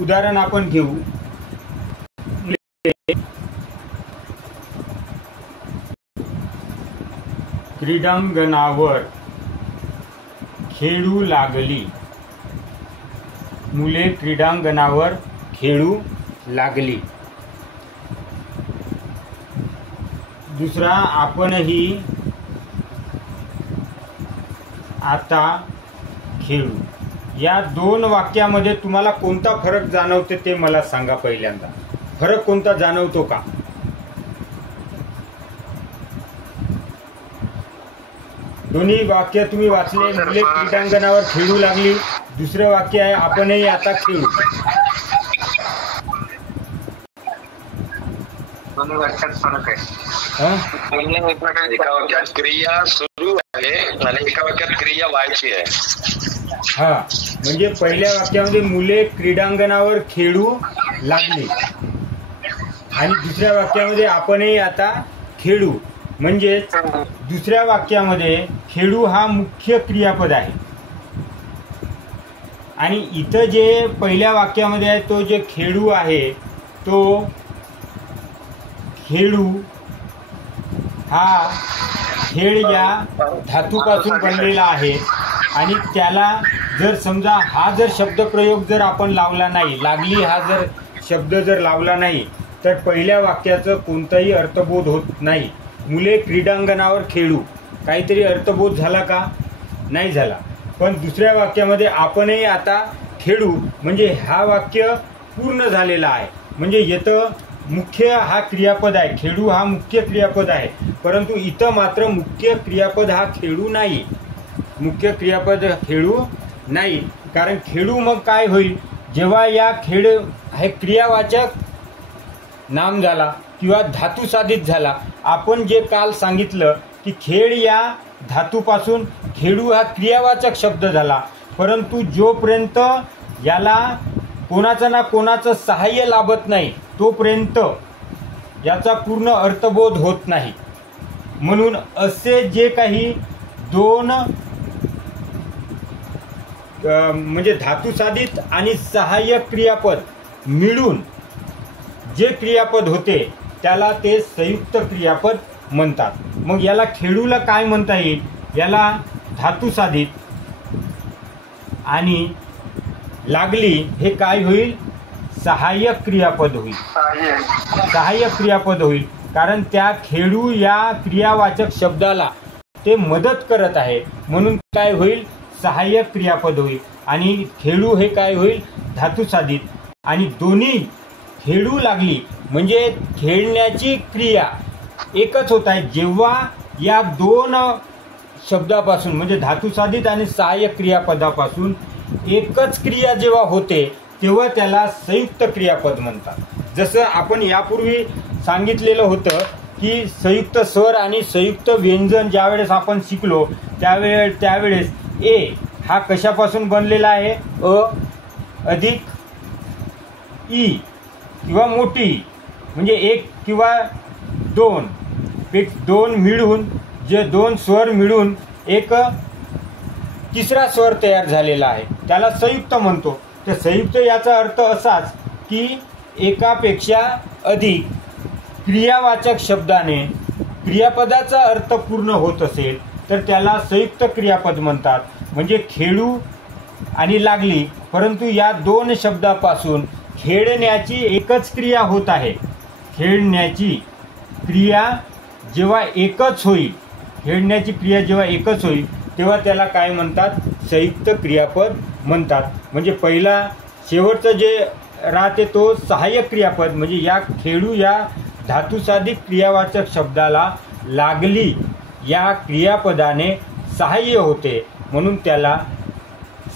उदाहरण आपण घेऊ. क्रीडांगणावर खेळू लागली. मुले क्रीडांगणावर खेळू लागली. दुसरा, आपणही आता खेळू. या दोन वाक्यामध्ये तुम्हाला कोणता फरक जाणवते ते मला सांगा. पहिल्यांदा फरक कोणता जाणवतो का? दोन्ही वाक्य तुम्ही वाचले. मुले क्रीडांगणावर खेळू लागली. दुसरे वाक्य आहे आपणही आता खेळू. दोन्ही वाक्यात फरक आहे. एका वाक्यात क्रिया सुरू आहे आणि एका वाक्यात क्रिया व्हायची आहे. हा, म्हणजे पहिल्या वाक्यामध्ये मुले क्रीडांगणावर खेळू लागली आणि दुसऱ्या वाक्यामध्ये आपणही आता खेळू. म्हणजे दुसऱ्या वाक्यामध्ये खेळू हा मुख्य क्रियापद आहे आणि इथं जे पहिल्या वाक्यामध्ये आहे तो जे खेळू आहे तो खेळू हा खेळ या धातूपासून बनलेला आहे आणि त्याला जर समजा हा जर शब्दप्रयोग जर आपण लावला नाही, लागली हा जर शब्द जर लावला नाही तर पहिल्या वाक्याचं कोणताही अर्थबोध होत नाही. मुले क्रीडांगणावर खेळू काहीतरी अर्थबोध झाला का? नाही झाला. पण दुसऱ्या वाक्यामध्ये आपणही आता खेळू म्हणजे हा वाक्य पूर्ण झालेला आहे. म्हणजे येतं मुख्य हा क्रियापद आहे. खेळू हा मुख्य क्रियापद आहे. परंतु इथं मात्र मुख्य क्रियापद हा खेळू नाही. मुख्य क्रियापद खेळू नाही. कारण खेळू मग काय होईल? जेव्हा या खेळ हे क्रियावाचक नाम झाला किंवा धातू साधित झाला. आपण जे काल सांगितलं की खेळ या धातूपासून खेळू हा क्रियावाचक शब्द झाला. परंतु जोपर्यंत याला कोणाचं ना कोणाचं सहाय्य लाभत नाही तोपर्यंत याचा पूर्ण अर्थबोध होत नाही. म्हणून असे जे काही दोन म्हणजे धातू साधित आणि सहाय्यक क्रियापद मिळून जे क्रियापद होते त्याला ते संयुक्त क्रियापद म्हणतात. मग याला खेळूला काय म्हणता येईल? याला धातू साधित आणि लागली हे काय होईल? सहाय्यक क्रियापद होईल. सहाय्यक क्रियापद होईल कारण त्या खेळू या क्रियावाचक शब्दाला ते मदत करत आहे म्हणून काय होईल? सहाय्यक क्रियापद होईल. आणि खेळू हे काय होईल? धातू साधित. आणि दोन्ही खेळू लागली म्हणजे खेळण्याची क्रिया एकच होत आहे. जेव्हा या दोन शब्दापासून म्हणजे धातू साधित आणि सहाय्यक क्रियापदापासून एकच क्रिया जेव्हा होते तेव्हा त्याला संयुक्त क्रियापद म्हणतात. जसं आपण यापूर्वी सांगितलेलं होतं की संयुक्त स्वर आणि संयुक्त व्यंजन ज्यावेळेस आपण शिकलो त्यावेळेस ए हा कशापासून बनलेला आहे? अ अधिक ई किंवा मोठी म्हणजे एक किंवा दोन मिळून जे दोन स्वर मिळून एक तिसरा स्वर तयार झालेला आहे त्याला संयुक्त म्हणतो. तर संयुक्त याचा अर्थ असाच की एकापेक्षा अधिक क्रियावाचक शब्दाने क्रियापदाचा अर्थ पूर्ण होत असेल तर त्याला संयुक्त क्रियापद म्हणतात. म्हणजे खेळू आणि लागली परंतु या दोन शब्दापासून खेळण्याची एकच क्रिया होत आहे. खेळण्याची क्रिया जेव्हा एकच होईल खेळण्याची क्रिया जेव्हा एकच होईल तेव्हा त्याला काय म्हणतात? संयुक्त क्रियापद म्हणतात. म्हणजे पहिला शेवटचं जे राहते तो सहाय्यक क्रियापद म्हणजे या खेळू या धातुसाधित क्रियावाचक शब्दाला लागली या क्रियापदाने सहाय्य होते म्हणून त्याला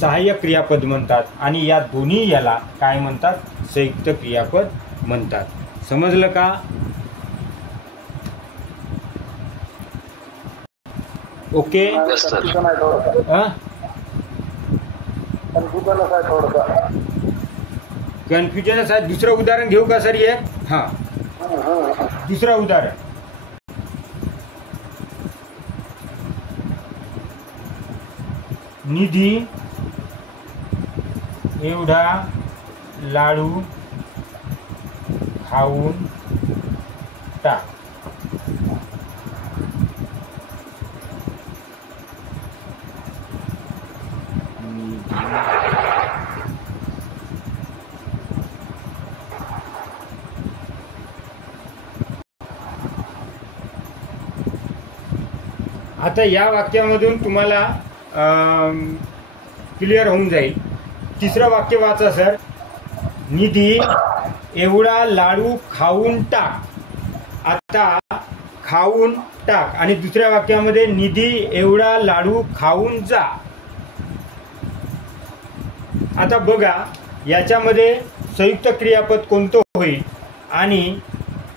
सहाय्यक क्रियापद म्हणतात. आणि या दोन्ही याला काय म्हणतात? संयुक्त क्रियापद म्हणतात. समजलं का? ओके. कन्फ्युजनच आहे. दुसरं उदाहरण घेऊ का सर? एक हां दुसरं उदाहरण, निधी एवढा लाडू खाऊन टाक. आता या वाक्यामधून तुम्हाला क्लिअर होऊन जाईल. तिसरं वाक्य वाचा सर. निधी एवढा लाडू खाऊन टाक. आता खाऊन टाक आणि दुसऱ्या वाक्यामध्ये निधी एवढा लाडू खाऊन जा. आता बघा याच्यामध्ये संयुक्त क्रियापद कोणतं होईल. आणि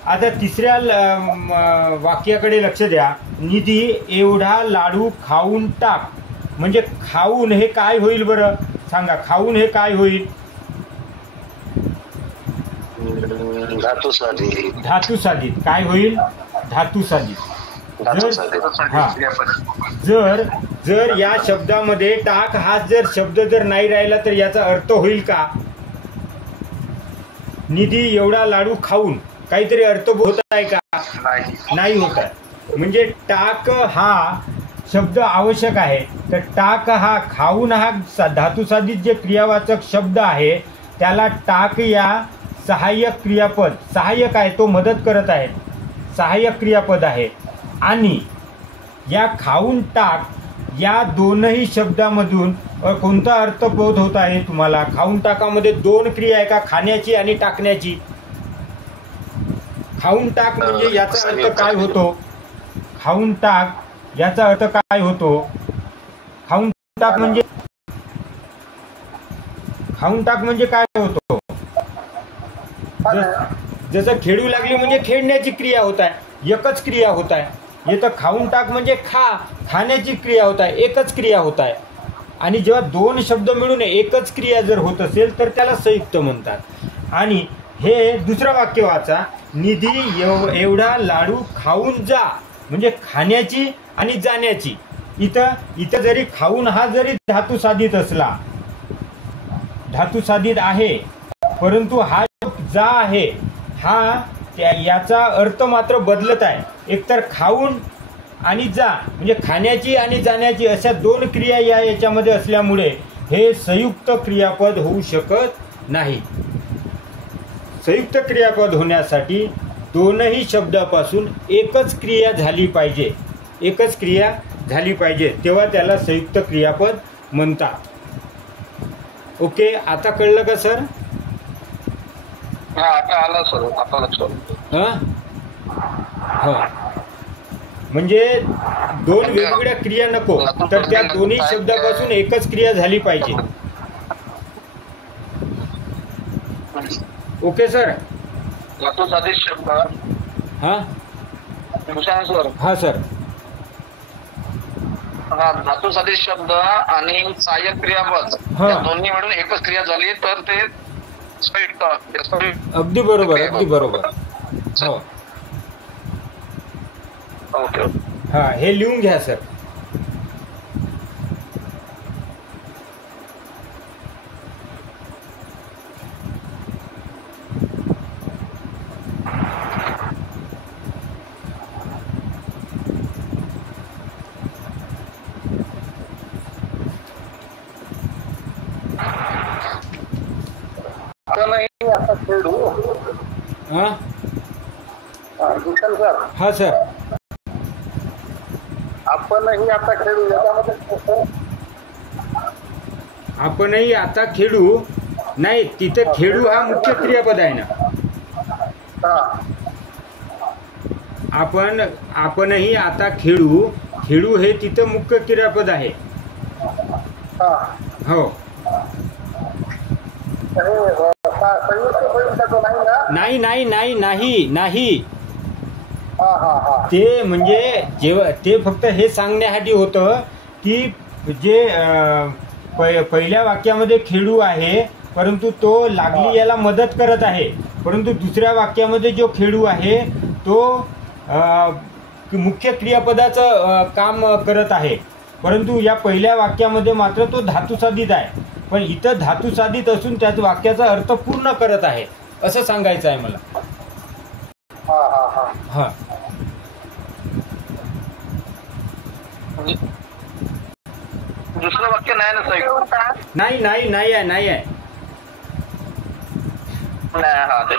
आता तिसऱ्या वाक्याकडे लक्ष द्या. निधी एवढा लाडू खाऊन टाक म्हणजे खाऊन हे काय होईल बरं सांगा. खाऊन हे काय होईल? धातू साधित. धातू साधित. काय होईल? धातू साधित. जर या शब्दामध्ये टाक हा जर शब्द जर नाही राहिला तर याचा अर्थ होईल का? निधी एवढा लाडू खाऊन काहीतरी अर्थ होत आहे का? नाही होत आहे. म्हणजे टाक हा शब्द आवश्यक आहे. तर टाक हा खाऊन हा धातू साधित जे क्रियावाचक शब्द आहे त्याला टाक या सहाय्यक क्रियापद, सहाय्यक आहे तो मदत करत आहे, सहाय्यक क्रियापद आहे. आणि या खाऊन टाक या दोनही शब्दामधून कोणता अर्थ बोध होत आहे तुम्हाला? खाऊन टाकामध्ये दोन क्रिया आहे का? खाण्याची आणि टाकण्याची. खाऊन टाक म्हणजे याचा अर्थ काय होतो? खाऊन टाक याचा अर्थ काय होतो? खाऊन टाक म्हणजे काय होतो? जसं खेळू लागली म्हणजे खेळण्याची क्रिया होत आहे, एकच क्रिया होत आहे. इथं खाऊन टाक म्हणजे खाण्याची क्रिया होत आहे, एकच क्रिया होत आहे. आणि जेव्हा दोन शब्द मिळून एकच क्रिया जर होत असेल तर त्याला संयुक्त म्हणतात. आणि हे दुसरं वाक्य वाचा. निधी एवढा लाडू खाऊन जा म्हणजे खाण्याची आणि जाण्याची. इथं जरी खाऊन हा जरी धातू साधित असला, धातू साधित आहे, परंतु हा जा आहे हा याचा अर्थ मात्र बदलत आहे. एकतर खाऊन आणि जा म्हणजे खाण्याची आणि जाण्याची अशा दोन क्रिया याच्यामध्ये असल्यामुळे हे संयुक्त क्रियापद होऊ शकत नाही. संयुक्त क्रियापद होण्यासाठी दोनही शब्दापासून एकच क्रिया झाली पाहिजे, एकच क्रिया झाली पाहिजे, तेव्हा त्याला संयुक्त क्रियापद म्हणतात. ओके, आता कळलं का सर? आता आला सर, आता लक्षात. हो, म्हणजे दोन वेगवेगळ्या क्रिया नको, तर त्या दोन्ही शब्दापासून एकच क्रिया झाली पाहिजे. Okay sir. धातू साधित शब्द. हा सर. हा सर. धातू साधित शब्द आणि सहाय्यक क्रियापद दोन्ही मिळून एकच क्रिया झाली तर ते संयुक्त. अगदी बरोबर, अगदी बरोबर. हो. ओके. हा, हे लिहून घ्या सर. आता खेळू. भूषण सर. हा सर. आपणही आता खेळू याच्यामध्ये आपणही आता खेळू नाही, तिथे खेळू हा मुख्य क्रियापद आहे ना. आपणही आता खेळू, खेळू हे तिथं मुख्य क्रियापद आहे. हो. नाही नाही नाही नाही नाही. ते म्हणजे जेव्हा ते फक्त हे सांगण्यासाठी होतं की जे पहिल्या वाक्यामध्ये खेळू आहे परंतु तो लागली याला मदत करत आहे. परंतु दुसऱ्या वाक्यामध्ये जो खेळू आहे तो मुख्य क्रियापदाचं काम करत आहे, परंतु या पहिल्या वाक्यामध्ये मात्र तो धातुसाधित आहे. पण इथं धातुसाधित असून त्याच वाक्याचा अर्थ पूर्ण करत आहे असं सांगायचं आहे मला. हा दुसरं वाक्य नाही ना साहेब? नाही नाही नाही आहे, नाही आहे. नाही, हा ते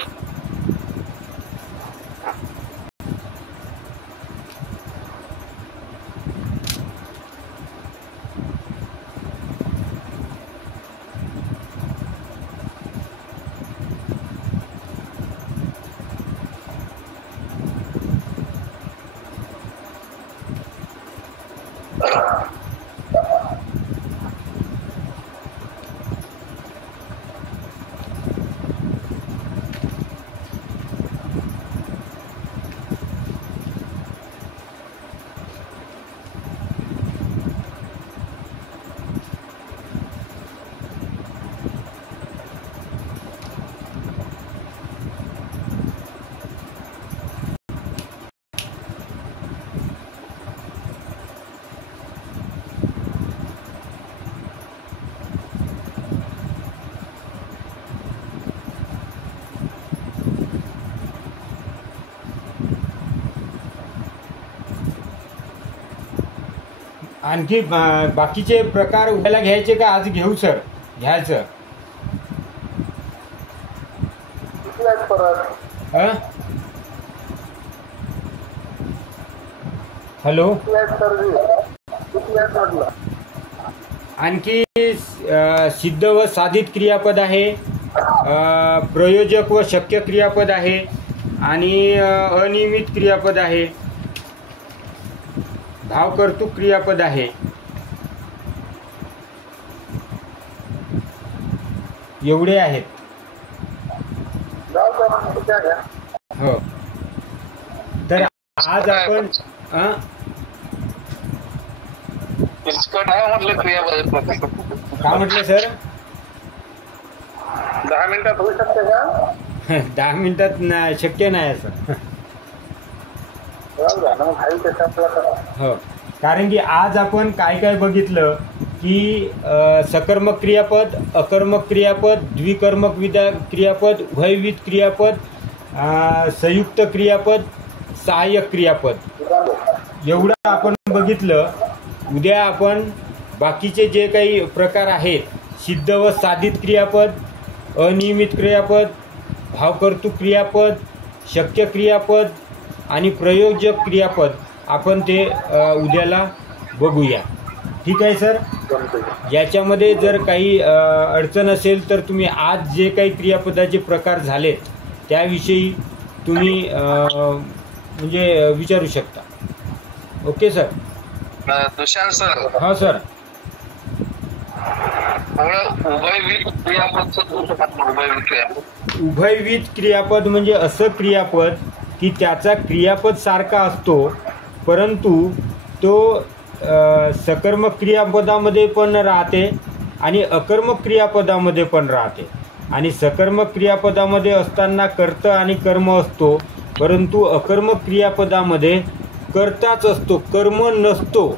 आणखी बाकीचे प्रकार उद्याला घ्यायचे का आज घेऊ सर? घ्यायचं. हॅलो, आणखी सिद्ध व साधित क्रियापद आहे, प्रयोजक व शक्य क्रियापद आहे आणि अनियमित क्रियापद आहे, भावकर्तृक क्रियापद आहे. एवढे आहेत. हो, तर आज आपण काय म्हटलं सर? 10 मिनिटात होऊ शकते का? 10 मिनिटात शक्य नाही असं. हो, कारण की आज आपण काय काय बघितलं की सकर्मक क्रियापद, अकर्मक क्रियापद, द्विकर्मक क्रियापद, उभयविध क्रियापद, संयुक्त क्रियापद, सहाय्यक क्रियापद, एवढं आपण बघितलं. उद्या आपण बाकीचे जे काही प्रकार आहेत, सिद्ध व साधित क्रियापद, अनियमित क्रियापद, भावकर्तृक क्रियापद, शक्य क्रियापद आणि प्रयोजक क्रियापद, आपण ते उद्याला बघूया. ठीक आहे सर? याच्यामध्ये जर काही अडचण असेल तर तुम्ही आज जे काही क्रियापदाचे प्रकार झालेत त्याविषयी तुम्ही म्हणजे विचारू शकता. Okay sir? दुशांत सर. हा सर. उभयविध क्रियापद म्हणजे असं क्रियापद की त्याचा क्रियापद सारखा असतो, परंतु तो सकर्मक क्रियापदामध्ये पण राहते आणि अकर्मक क्रियापदामध्ये पण राहते. आणि सकर्मक क्रियापदामध्ये असताना कर्ता आणि कर्म असतो, परंतु अकर्मक क्रियापदामध्ये कर्ताच असतो, कर्म नसतो.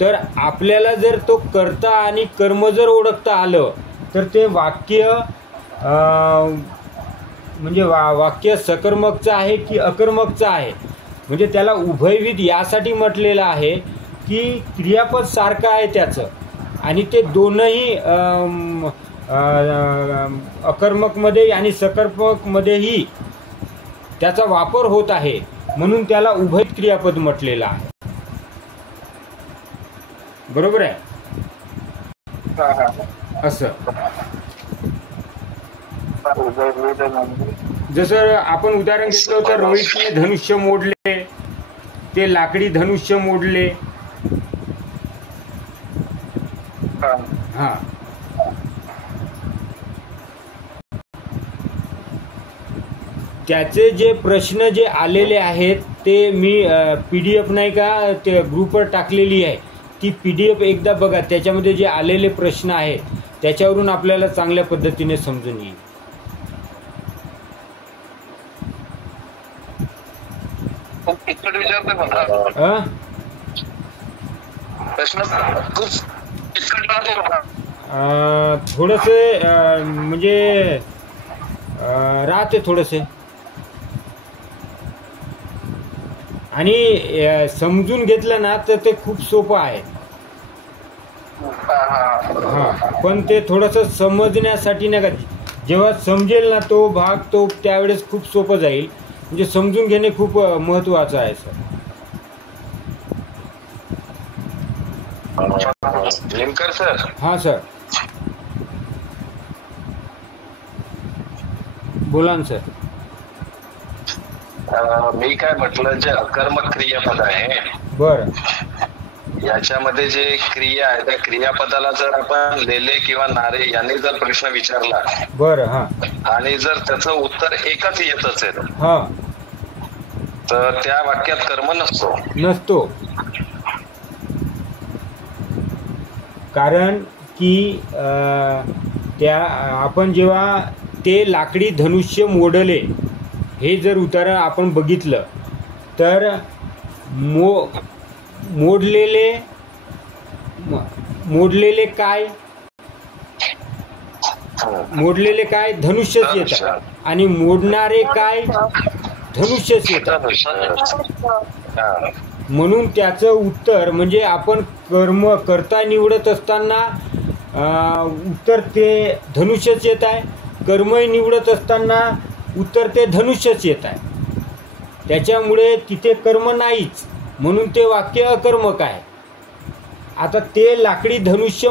तर आपल्याला जर तो कर्ता आणि कर्म जर ओळखता आलं तर ते वाक्य म्हणजे वाक्य सकर्मकचं आहे की अकर्मकचं आहे. म्हणजे त्याला उभयविध यासाठी म्हटलेलं आहे की क्रियापद सारखं आहे त्याचं आणि ते दोनही अकर्मकमध्ये आणि सकर्मकमध्येही त्याचा वापर होत आहे, म्हणून त्याला उभयविध क्रियापद म्हटलेलं आहे. बरोबर आहे? असं जसं आपण उदाहरण घेतलं होतं, रोहितने धनुष्य मोडले, ते लाकडी धनुष्य मोडले. हा, त्याचे जे प्रश्न जे आलेले आहेत ते मी PDF नाही का ते ग्रुपवर टाकलेली आहे, ती PDF एकदा बघा. त्याच्यामध्ये जे आलेले प्रश्न आहेत त्याच्यावरून आपल्याला चांगल्या पद्धतीने समजून येईल. खूप किचकट विचारतोय मला. प्रश्न खूप किचकट राहतो मला. थोडस म्हणजे राहते थोडसे, आणि समजून घेतलं ना तर ते खूप सोपं आहे. हा, पण ते थोडस समजण्यासाठी नाही का, जेव्हा समजेल ना तो भाग, तो त्यावेळेस खूप सोपं जाईल. म्हणजे समजून घेणे खूप महत्वाचं आहे सर. लिमकर सर. हा सर, बोला ना सर. मी काय म्हटलं, जे अकर्मक क्रियापद आहे, बर, याच्यामध्ये जे क्रिया आहे त्या क्रियापदाला जर आपण लेले किंवा नारे यांनी जर प्रश्न विचारला, बर, हा, आणि जर त्याचं उत्तर एकच येत असेल, हा, तर त्या वाक्यात कर्म नसतो. कारण की त्या आपण जेव्हा ते लाकडी धनुष्य मोडले हे जर उतारा आपण बघितलं तर मोडलेले काय धनुष्यच येतात, आणि मोडणारे काय धनुष्यच येतात. म्हणून त्याचं उत्तर म्हणजे आपण कर्ता निवडत असताना उत्तर ते धनुष्यच येत आहे, कर्म निवडत असताना उत्तर ते धनुष्यच येत आहे. त्याच्यामुळे तिथे कर्म नाहीच, म्हणून ते वाक्य अकर्मक आहे. आता ते लाकडी धनुष्य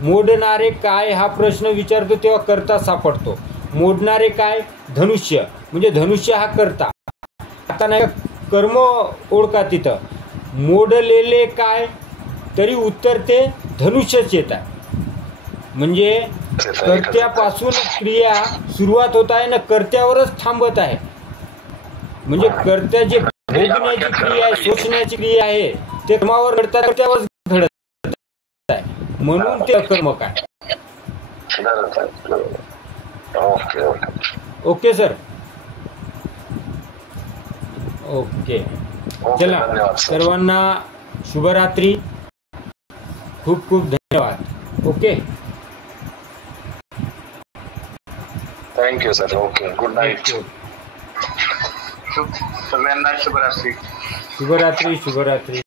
मोडणारे काय हा प्रश्न विचारतो तेव्हा कर्ता सापडतो. मोडणारे काय धनुष्य, म्हणजे धनुष्य हा कर्ता. आता नाही कर्म ओळखा, तिथं मोडलेले काय, तरी उत्तर ते धनुष्यच येत आहे. म्हणजे कर्त्यापासून क्रिया सुरुवात होत आहे ना, कर्त्यावरच थांबत आहे. म्हणजे कर्त्याची भोगण्याची क्रिया आहे, शोषण्याची क्रिया आहे, ते कर्मावर घडतात, कर्त्यावर घडत आहे, म्हणून ते अकर्मक आहे. Okay sir. ओके, चला सर्वांना शुभरात्री. खूप खूप धन्यवाद. Okay, thank you sir. Okay, good night. सगळ्यांना शुभरात्री. शुभरात्री.